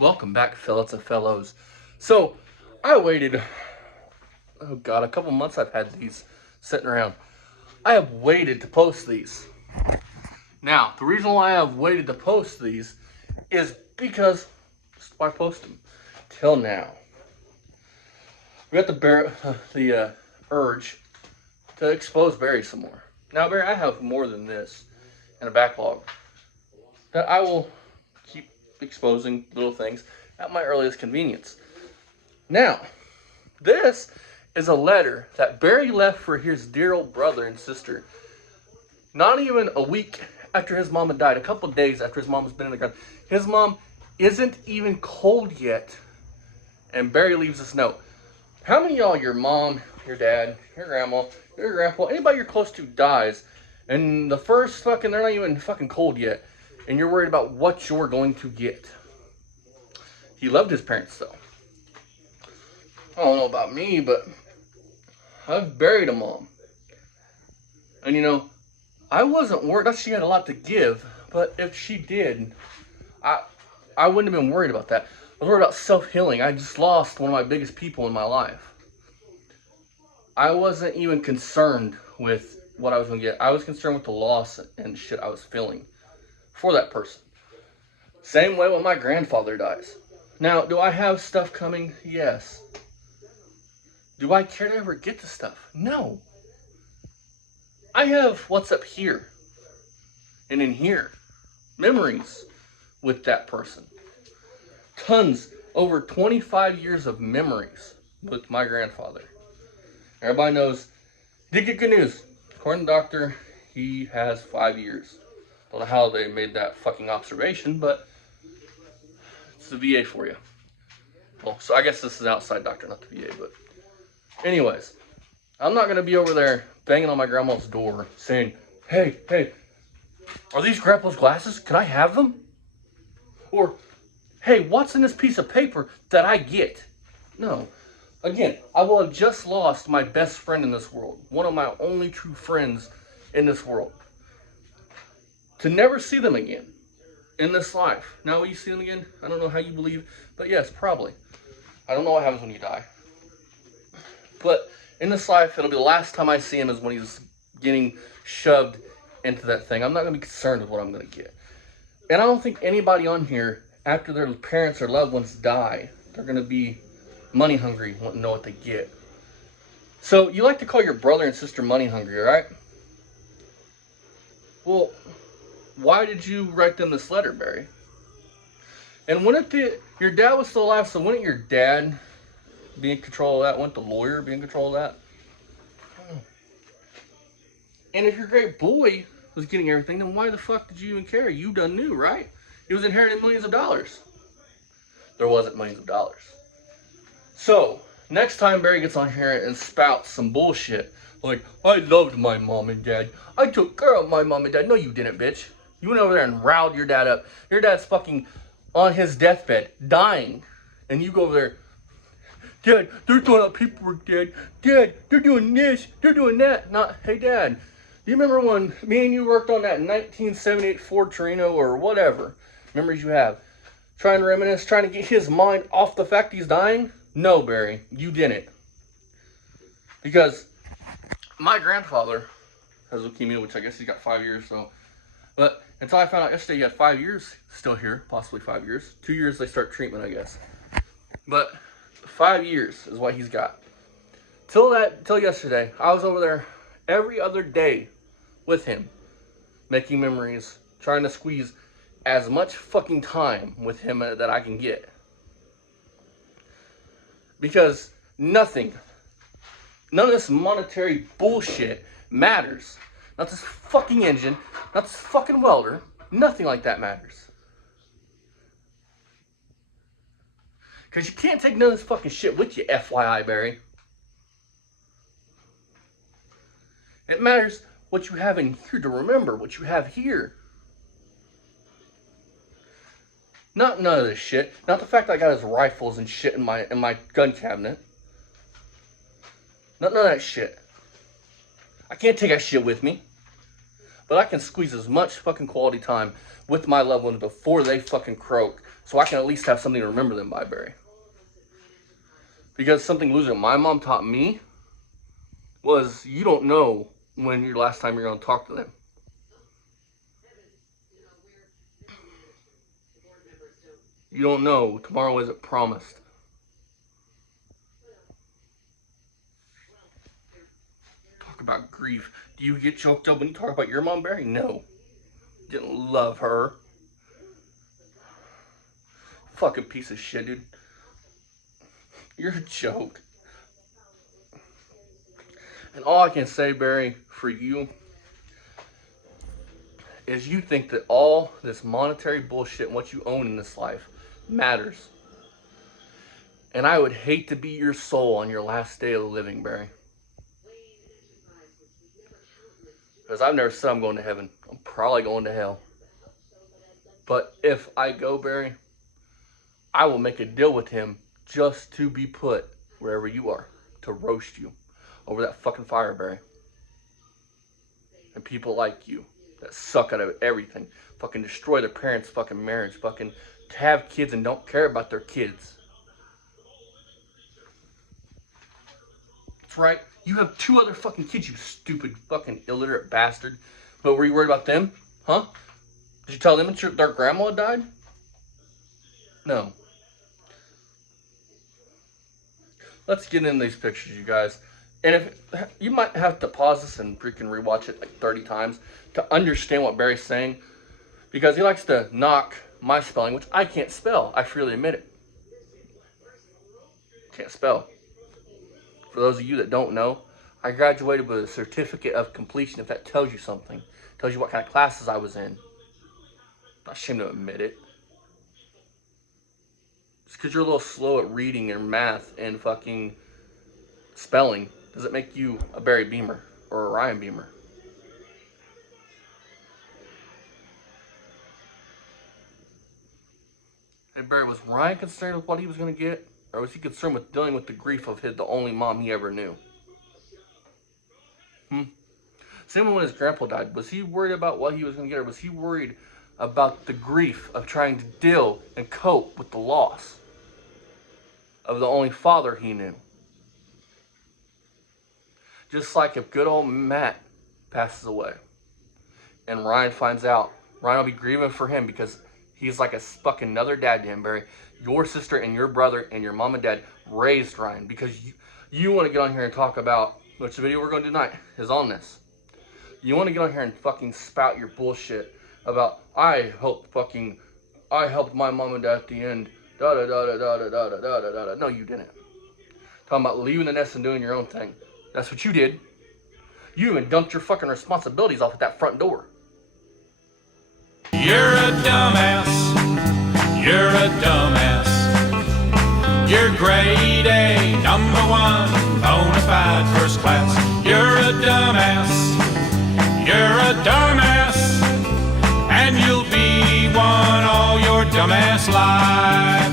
Welcome back, fillets and fellows. So, I waited, oh god, a couple months I've had these sitting around. I have waited to post these. Now, the reason why I've waited to post these is because, why post them? Till now. We got the urge to expose Barry some more. Now, Barry, I have more than this in a backlog that I will keep exposing little things at my earliest convenience. Now, this is a letter that Barry left for his dear old brother and sister. Not even a week after his mom had died, a couple days after his mom has been in the ground. His mom isn't even cold yet, and Barry leaves this note. How many of y'all, your mom, your dad, your grandma, your grandpa, anybody you're close to dies, and the first fucking, they're not even fucking cold yet, and you're worried about what you're going to get? He loved his parents, though. I don't know about me, but I've buried a mom. And I wasn't worried. Not she had a lot to give, but if she did, I wouldn't have been worried about that. I was worried about self-healing. I just lost one of my biggest people in my life. I wasn't even concerned with what I was going to get. I was concerned with the loss and shit I was feeling for that person. Same way when my grandfather dies. Now, do I have stuff coming? Yes. Do I care to ever get to stuff? No. I have what's up here and in here. Memories with that person. Tons, over 25 years of memories with my grandfather. Everybody knows, did get good news. According to the doctor, he has 5 years. Don't know how they made that fucking observation, but it's the VA for you. Well, so I guess this is outside doctor, not the VA, but anyways, I'm not going to be over there banging on my grandma's door saying, hey, are these grandpa's glasses? Can I have them? Or, hey, what's in this piece of paper that I get? No. Again, I will have just lost my best friend in this world. One of my only true friends in this world. To never see them again in this life. Now, will you see them again? I don't know how you believe, but yes, probably. I don't know what happens when you die. But in this life, it'll be the last time I see him is when he's getting shoved into that thing. I'm not going to be concerned with what I'm going to get. And I don't think anybody on here, after their parents or loved ones die, they're going to be money hungry, want to know what they get. So you like to call your brother and sister money hungry, right? Well, why did you write them this letter, Barry? And wouldn't your dad was still alive, so wouldn't your dad be in control of that? Wouldn't the lawyer be in control of that? And if your great boy was getting everything, then why the fuck did you even care? You done knew, right? He was inheriting millions of dollars. There wasn't millions of dollars. So, next time Barry gets on here and spouts some bullshit, like, I loved my mom and dad. I took care of my mom and dad. No, you didn't, bitch. You went over there and riled your dad up. Your dad's fucking on his deathbed, dying. And you go over there, Dad, they're throwing out paperwork, Dad. Dad, they're doing this, they're doing that. Not, hey, Dad, do you remember when me and you worked on that 1978 Ford Torino or whatever memories you have? Trying to reminisce, trying to get his mind off the fact he's dying? No, Barry, you didn't. Because my grandfather has leukemia, which I guess he's got 5 years, so. But until I found out yesterday he had 5 years still here, possibly 5 years. 2 years they start treatment, I guess. But 5 years is what he's got. Till yesterday, I was over there every other day with him, making memories, trying to squeeze as much fucking time with him that I can get. Because none of this monetary bullshit matters. Not this fucking engine, not this fucking welder, nothing like that matters. Because you can't take none of this fucking shit with you, FYI, Barry. It matters what you have in here to remember, what you have here. Not none of this shit. Not the fact that I got his rifles and shit in my gun cabinet. None of that shit. I can't take that shit with me. but I can squeeze as much fucking quality time with my loved ones before they fucking croak, so I can at least have something to remember them by, Barry. Because something losing my mom taught me was you don't know when your last time you're going to talk to them. You don't know. Tomorrow isn't promised. Talk about grief. Do you get choked up when you talk about your mom, Barry? No. Didn't love her. Fucking piece of shit, dude. You're a joke. And all I can say, Barry, for you, is you think that all this monetary bullshit and what you own in this life matters. And I would hate to be your soul on your last day of the living, Barry. Because I've never said I'm going to heaven. I'm probably going to hell. But if I go, Barry, I will make a deal with him just to be put wherever you are, to roast you over that fucking fire, Barry. And people like you that suck out of everything, fucking destroy their parents' fucking marriage, fucking have kids and don't care about their kids. That's right. You have 2 other fucking kids, you stupid fucking illiterate bastard. But were you worried about them? Huh? Did you tell them that their grandma died? No. Let's get into these pictures, you guys. And if you might have to pause this and freaking rewatch it like 30 times to understand what Barry's saying, because he likes to knock my spelling, which I can't spell. I freely admit it. Can't spell. For those of you that don't know, I graduated with a certificate of completion. If that tells you something, tells you what kind of classes I was in. I'm not ashamed to admit it. Just because you're a little slow at reading and math and fucking spelling doesn't make you a Barry Beamer or a Ryan Beamer. Hey Barry, was Ryan concerned with what he was going to get? Or was he concerned with dealing with the grief of the only mom he ever knew? Same when his grandpa died. Was he worried about what he was going to get? Or was he worried about the grief of trying to deal and cope with the loss of the only father he knew? Just like if good old Matt passes away and Ryan finds out, Ryan will be grieving for him because he's like a fucking another dad to him, Barry. Your sister and your brother and your mom and dad raised Ryan because you want to get on here and talk about, which the video we're going to do tonight is on this. You want to get on here and fucking spout your bullshit about, I helped my mom and dad at the end, da-da-da-da-da-da-da-da-da-da. No, you didn't. Talking about leaving the nest and doing your own thing. That's what you did. You even dumped your fucking responsibilities off at that front door. You're a dumbass. You're a dumbass. You're grade A, #1, bona fide first class. You're a dumbass. You're a dumbass. And you'll be one all your dumbass life.